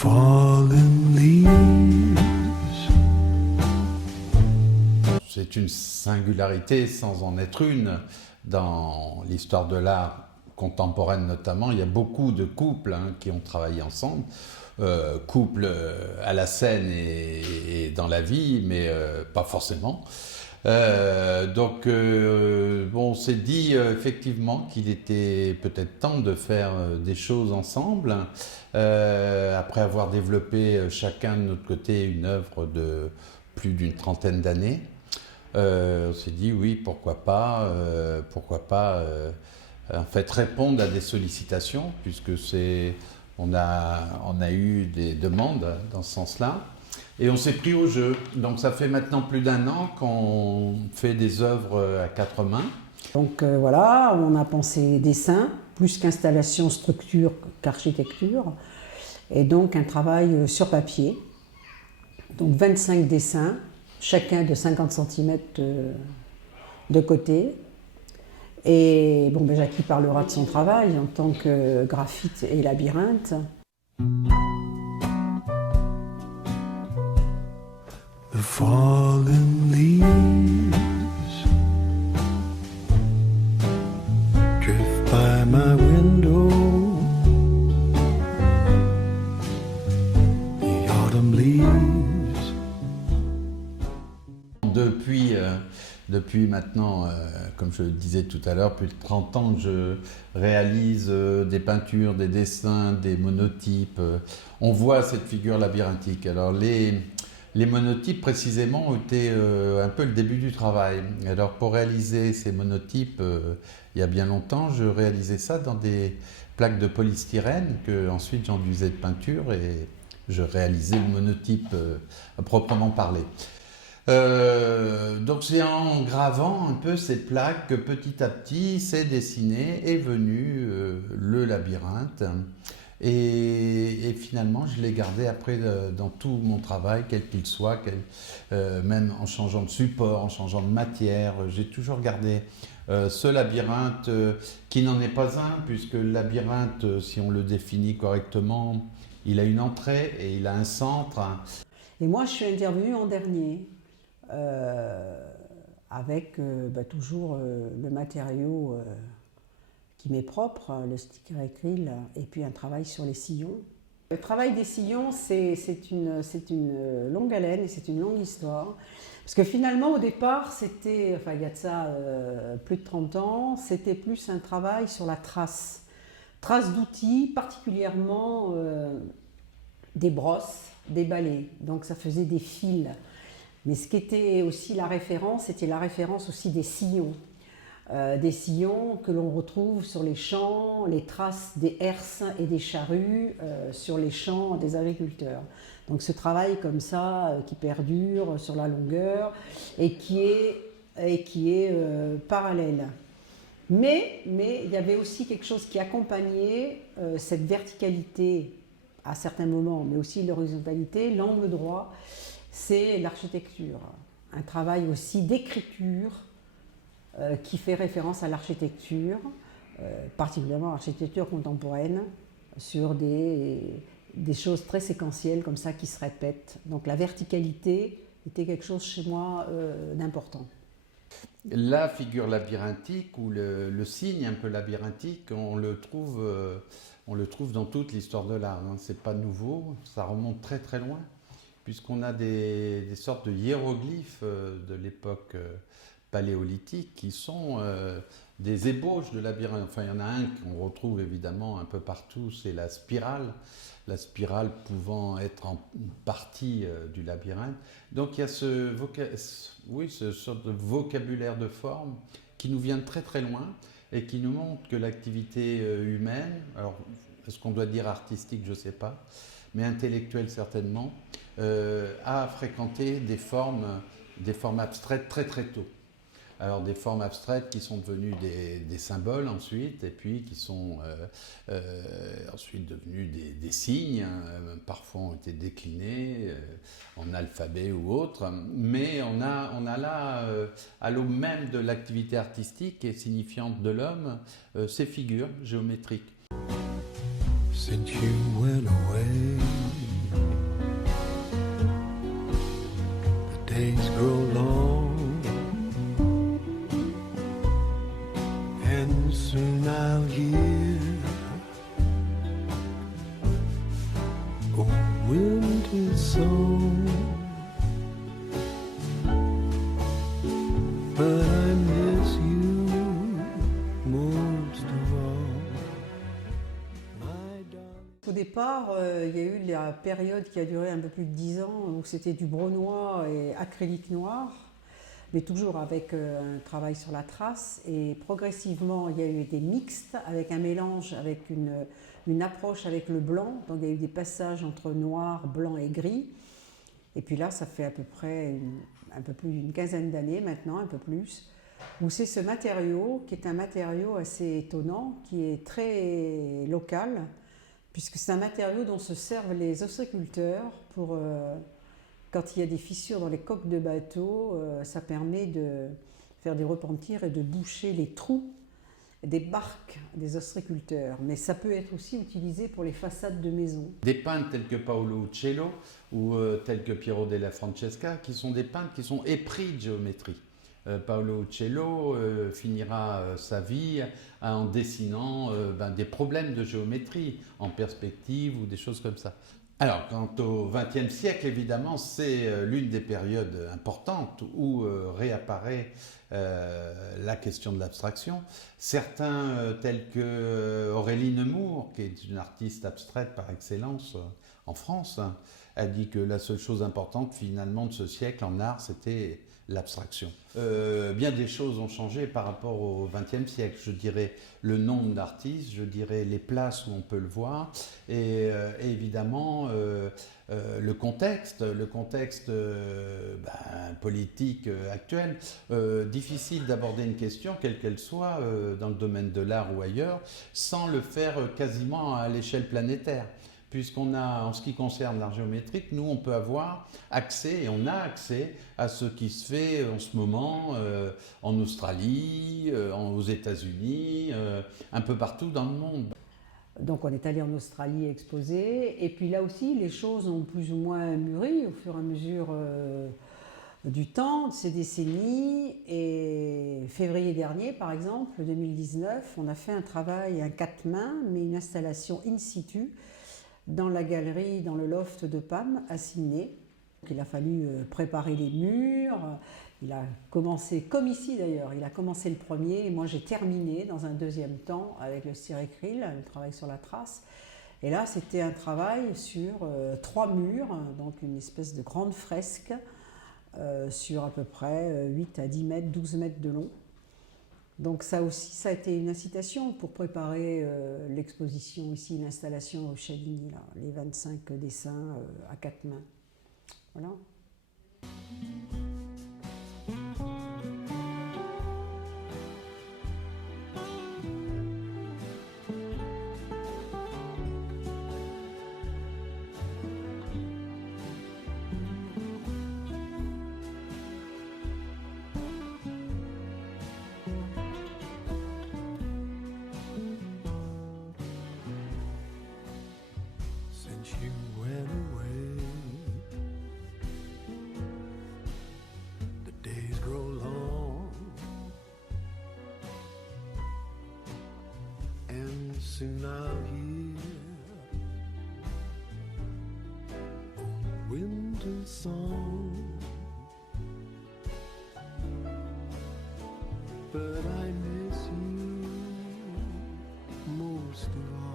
fallen leaves. C'est une singularité sans en être une. Dans l'histoire de l'art contemporaine notamment, il y a beaucoup de couples qui ont travaillé ensemble. Couples à la scène et dans la vie, mais pas forcément. On s'est dit effectivement qu'il était peut-être temps de faire des choses ensemble, après avoir développé chacun de notre côté une œuvre de plus d'une trentaine d'années. On s'est dit oui, pourquoi pas en fait répondre à des sollicitations, puisque on a eu des demandes dans ce sens-là. Et on s'est pris au jeu. Donc ça fait maintenant plus d'un an qu'on fait des œuvres à quatre mains. Donc voilà, on a pensé dessin, plus qu'installation, structure qu'architecture. Et donc un travail sur papier. Donc 25 dessins, chacun de 50 cm de côté. Et bon, Jackie parlera de son travail en tant que graphite et labyrinthe. The fallen leaves drift by my window. The autumn leaves. Depuis maintenant, comme je le disais tout à l'heure, plus de 30 ans que je réalise des peintures, des dessins, des monotypes. On voit cette figure labyrinthique. Alors les monotypes précisément ont été un peu le début du travail. Alors pour réaliser ces monotypes, il y a bien longtemps, je réalisais ça dans des plaques de polystyrène que ensuite j'enduisais de peinture et je réalisais le monotype à proprement parler. Donc c'est en gravant un peu ces plaques que petit à petit s'est dessiné, est venu le labyrinthe. Et finalement, je l'ai gardé après dans tout mon travail, quel qu'il soit, même en changeant de support, en changeant de matière. J'ai toujours gardé ce labyrinthe qui n'en est pas un, puisque le labyrinthe, si on le définit correctement, il a une entrée et il a un centre. Et moi, je suis intervenue en dernier, avec toujours le matériau qui m'est propre, le sticker acryl, et puis un travail sur les sillons. Le travail des sillons, c'est une longue haleine et c'est une longue histoire. Parce que finalement, au départ, il y a de ça plus de 30 ans, c'était plus un travail sur la trace. Trace d'outils, particulièrement des brosses, des balais. Donc ça faisait des fils. Mais ce qui était aussi la référence, c'était la référence aussi des sillons. Des sillons que l'on retrouve sur les champs, les traces des herses et des charrues sur les champs des agriculteurs. Donc ce travail comme ça qui perdure sur la longueur et qui est parallèle. Mais il y avait aussi quelque chose qui accompagnait cette verticalité à certains moments, mais aussi l'horizontalité, l'angle droit, c'est l'architecture. Un travail aussi d'écriture qui fait référence à l'architecture, particulièrement l'architecture contemporaine, sur des choses très séquentielles comme ça qui se répètent. Donc la verticalité était quelque chose chez moi d'important. La figure labyrinthique ou le signe un peu labyrinthique, on le trouve dans toute l'histoire de l'art. C'est pas nouveau, ça remonte très très loin, puisqu'on a des sortes de hiéroglyphes de l'époque paléolithique qui sont des ébauches de labyrinthe. Enfin, il y en a un qu'on retrouve évidemment un peu partout, c'est la spirale pouvant être en partie du labyrinthe. Donc il y a ce sorte de vocabulaire de forme qui nous vient de très très loin et qui nous montre que l'activité humaine, alors est-ce qu'on doit dire artistique, je ne sais pas, mais intellectuelle certainement, a fréquenté des formes abstraites très très tôt. Alors des formes abstraites qui sont devenues des symboles ensuite, et puis qui sont ensuite devenues des signes, parfois ont été déclinés en alphabet ou autre, mais on a là, à l'aube même de l'activité artistique et signifiante de l'homme, ces figures géométriques. Since you went away, days grow long, and soon I'll hear a winter song. But I miss you most of all, my darling. Au départ, il y a eu la période qui a duré un peu plus de 10 ans où c'était du bronois et acrylique noir, mais toujours avec un travail sur la trace. Et progressivement, il y a eu des mixtes avec un mélange, avec une approche avec le blanc. Donc il y a eu des passages entre noir, blanc et gris. Et puis là, ça fait à peu près un peu plus d'une quinzaine d'années maintenant, un peu plus, où c'est ce matériau qui est un matériau assez étonnant, qui est très local, puisque c'est un matériau dont se servent les ostréiculteurs pour, quand il y a des fissures dans les coques de bateaux, ça permet de faire des repentirs et de boucher les trous des barques des ostréiculteurs. Mais ça peut être aussi utilisé pour les façades de maisons. Des peintres tels que Paolo Uccello ou tels que Piero della Francesca, qui sont des peintres qui sont épris de géométrie. Paolo Uccello finira sa vie en dessinant des problèmes de géométrie en perspective ou des choses comme ça. Alors, quant au XXe siècle, évidemment, c'est l'une des périodes importantes où réapparaît la question de l'abstraction. Certains, tels que Aurélie Nemours, qui est une artiste abstraite par excellence en France, a dit que la seule chose importante finalement de ce siècle en art, c'était l'abstraction. Bien des choses ont changé par rapport au XXe siècle. Je dirais le nombre d'artistes, je dirais les places où on peut le voir, et évidemment le contexte politique actuel. Difficile d'aborder une question, quelle qu'elle soit, dans le domaine de l'art ou ailleurs, sans le faire quasiment à l'échelle planétaire. Puisqu'on a, en ce qui concerne l'art géométrique, nous on peut avoir accès, et on a accès à ce qui se fait en ce moment en Australie, aux États-Unis, un peu partout dans le monde. Donc on est allé en Australie exposer, et puis là aussi les choses ont plus ou moins mûri au fur et à mesure du temps, de ces décennies. Et février dernier, par exemple, 2019, on a fait un travail, un 4 mains, mais une installation in situ, dans la galerie, dans le loft de PAM à Sydney. Il a fallu préparer les murs, il a commencé, comme ici d'ailleurs, il a commencé le premier et moi j'ai terminé dans un deuxième temps avec le styracryl, le travail sur la trace. Et là c'était un travail sur 3 murs, donc une espèce de grande fresque sur à peu près 8 à 10 mètres, 12 mètres de long. Donc ça aussi, ça a été une incitation pour préparer l'exposition ici, l'installation au Chaligny, là, les 25 dessins à 4 mains. Voilà. Since you went away, the days grow long, and soon I'll hear a winter song. But I miss you most of all.